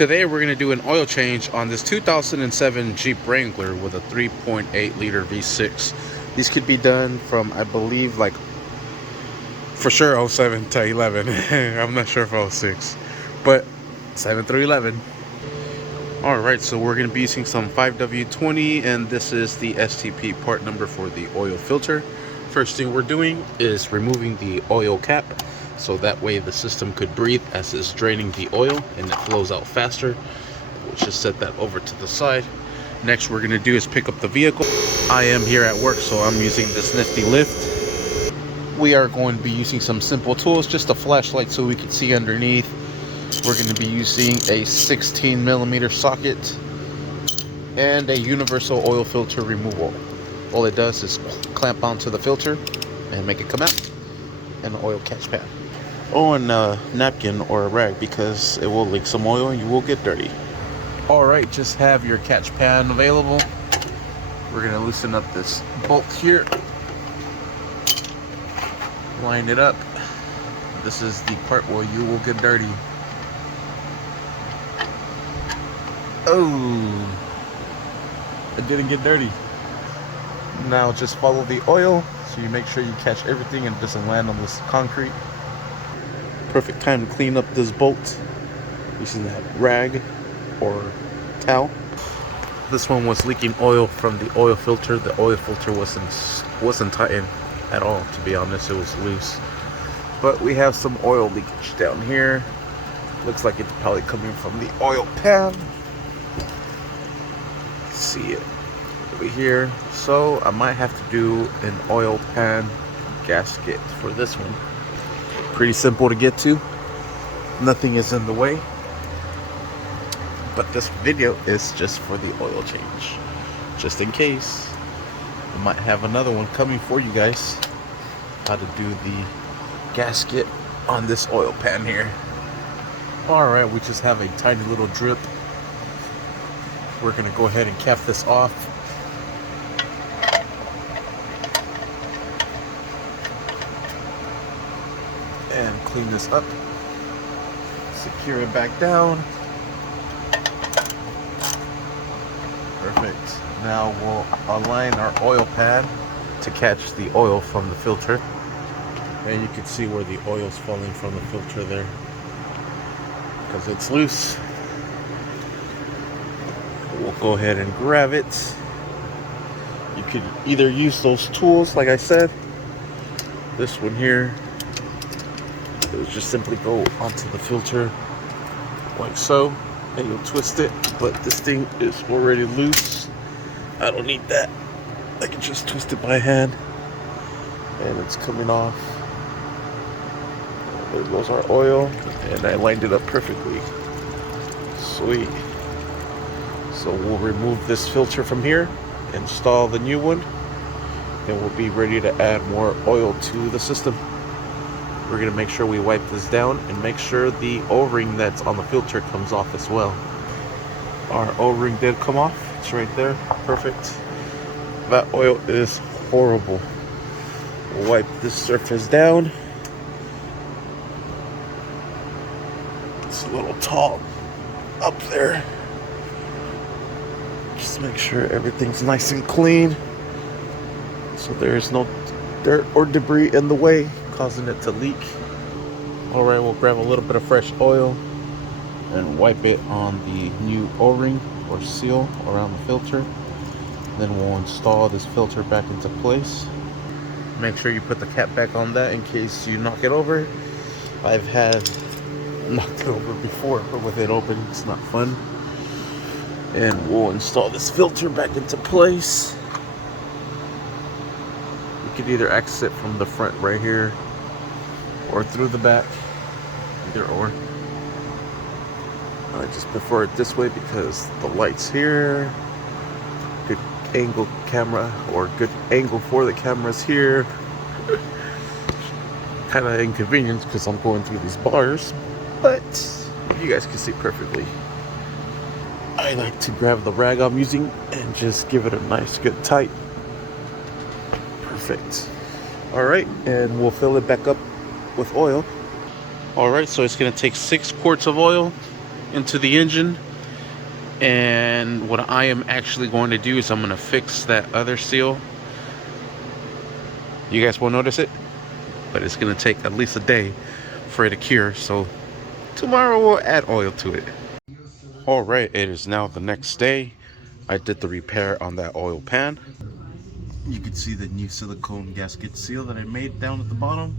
Today we're going to do an oil change on this 2007 Jeep Wrangler with a 3.8 liter V6. These could be done from, I believe, like for sure 07 to 11. I'm not sure if 06, but 7 through 11. Alright, so we're going to be using some 5W20, and this is the STP part number for the oil filter. First thing we're doing is removing the oil cap, so that way the system could breathe as it's draining the oil and it flows out faster. We'll just set that over to the side. Next we're going to do is pick up the vehicle. I am here at work, so I'm using this nifty lift. We are going to be using some simple tools, just a flashlight so we can see underneath. We're going to be using a 16mm socket and a universal oil filter removal. All it does is clamp onto the filter and make it come out, and an oil catch pan. Oh, and a napkin or a rag, because it will leak some oil and you will get dirty. Alright, just have your catch pan available. We're going to loosen up this bolt here. Line it up. This is the part where you will get dirty. Oh, it didn't get dirty. Now just follow the oil so you make sure you catch everything and it doesn't land on this concrete. Perfect time to clean up this bolt using that rag or towel. This one was leaking oil from the oil filter. The oil filter wasn't tightened at all, to be honest. It was loose. But we have some oil leakage down here. Looks like it's probably coming from the oil pan. See it over here. So I might have to do an oil pan gasket for this one. Pretty simple to get to. Nothing is in the way. But this video is just for the oil change. Just in case. I might have another one coming for you guys. How to do the gasket on this oil pan here. Alright, we just have a tiny little drip. We're going to go ahead and cap this off. And clean this up. Secure it back down. Perfect. Now we'll align our oil pan to catch the oil from the filter. And you can see where the oil's falling from the filter there, because it's loose. We'll go ahead and grab it. You could either use those tools, like I said. This one here, it will just simply go onto the filter like so, and you'll twist it. But this thing is already loose. I don't need that. I can just twist it by hand, and it's coming off. There goes our oil, and I lined it up perfectly. Sweet. So we'll remove this filter from here, install the new one, and we'll be ready to add more oil to the system. We're going to make sure we wipe this down and make sure the O-ring that's on the filter comes off as well. Our O-ring did come off. It's right there. Perfect. That oil is horrible. We'll wipe this surface down. It's a little tall up there. Just make sure everything's nice and clean, so there is no dirt or debris in the way causing it to leak. Alright, we'll grab a little bit of fresh oil and wipe it on the new O-ring or seal around the filter. Then we'll install this filter back into place. Make sure you put the cap back on that in case you knock it over. I've had knocked it over before, but with it open it's not fun. And we'll install this filter back into place. You could either access it from the front right here or through the back, either or. I just prefer it this way because the lights here, good angle camera, or good angle for the cameras here. Kind of inconvenient because I'm going through these bars, but you guys can see perfectly. I like to grab the rag I'm using and just give it a nice good tight. Perfect. Alright, and we'll fill it back up with oil. Alright, so it's going to take 6 quarts of oil into the engine. And what I am actually going to do is I'm going to fix that other seal. You guys won't notice it, but it's going to take at least a day for it to cure. So tomorrow we'll add oil to it. Alright, it is now the next day. I did the repair on that oil pan. You can see the new silicone gasket seal that I made down at the bottom.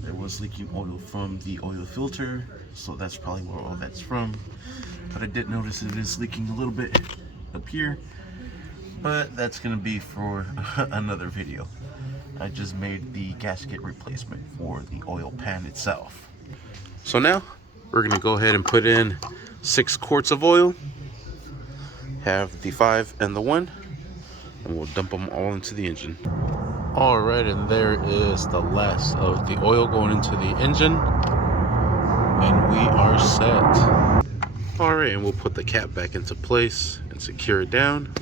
There was leaking oil from the oil filter, so that's probably where all that's from. But I did notice it is leaking a little bit up here, but that's gonna be for another video. I just made the gasket replacement for the oil pan itself. So now we're gonna go ahead and put in 6 quarts of oil, have the 5 and the 1, and we'll dump them all into the engine. Alright, and there is the last of the oil going into the engine, and we are set. Alright, and we'll put the cap back into place and secure it down.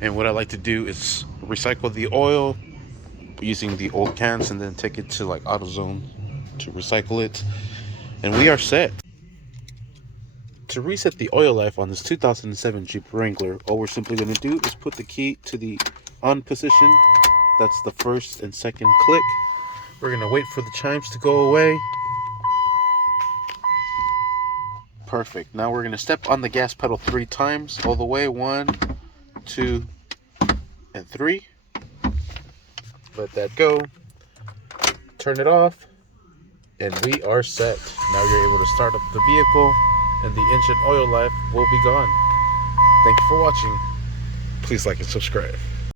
And what I like to do is recycle the oil using the old cans and then take it to like AutoZone to recycle it, and we are set. To reset the oil life on this 2007 Jeep Wrangler, all we're simply going to do is put the key to the on position. That's the first and second click. We're going to wait for the chimes to go away. Perfect. Now we're going to step on the gas pedal 3 times all the way. 1, 2, and 3. Let that go. Turn it off. And we are set. Now you're able to start up the vehicle and the engine oil life will be gone. Thank you for watching. Please like and subscribe.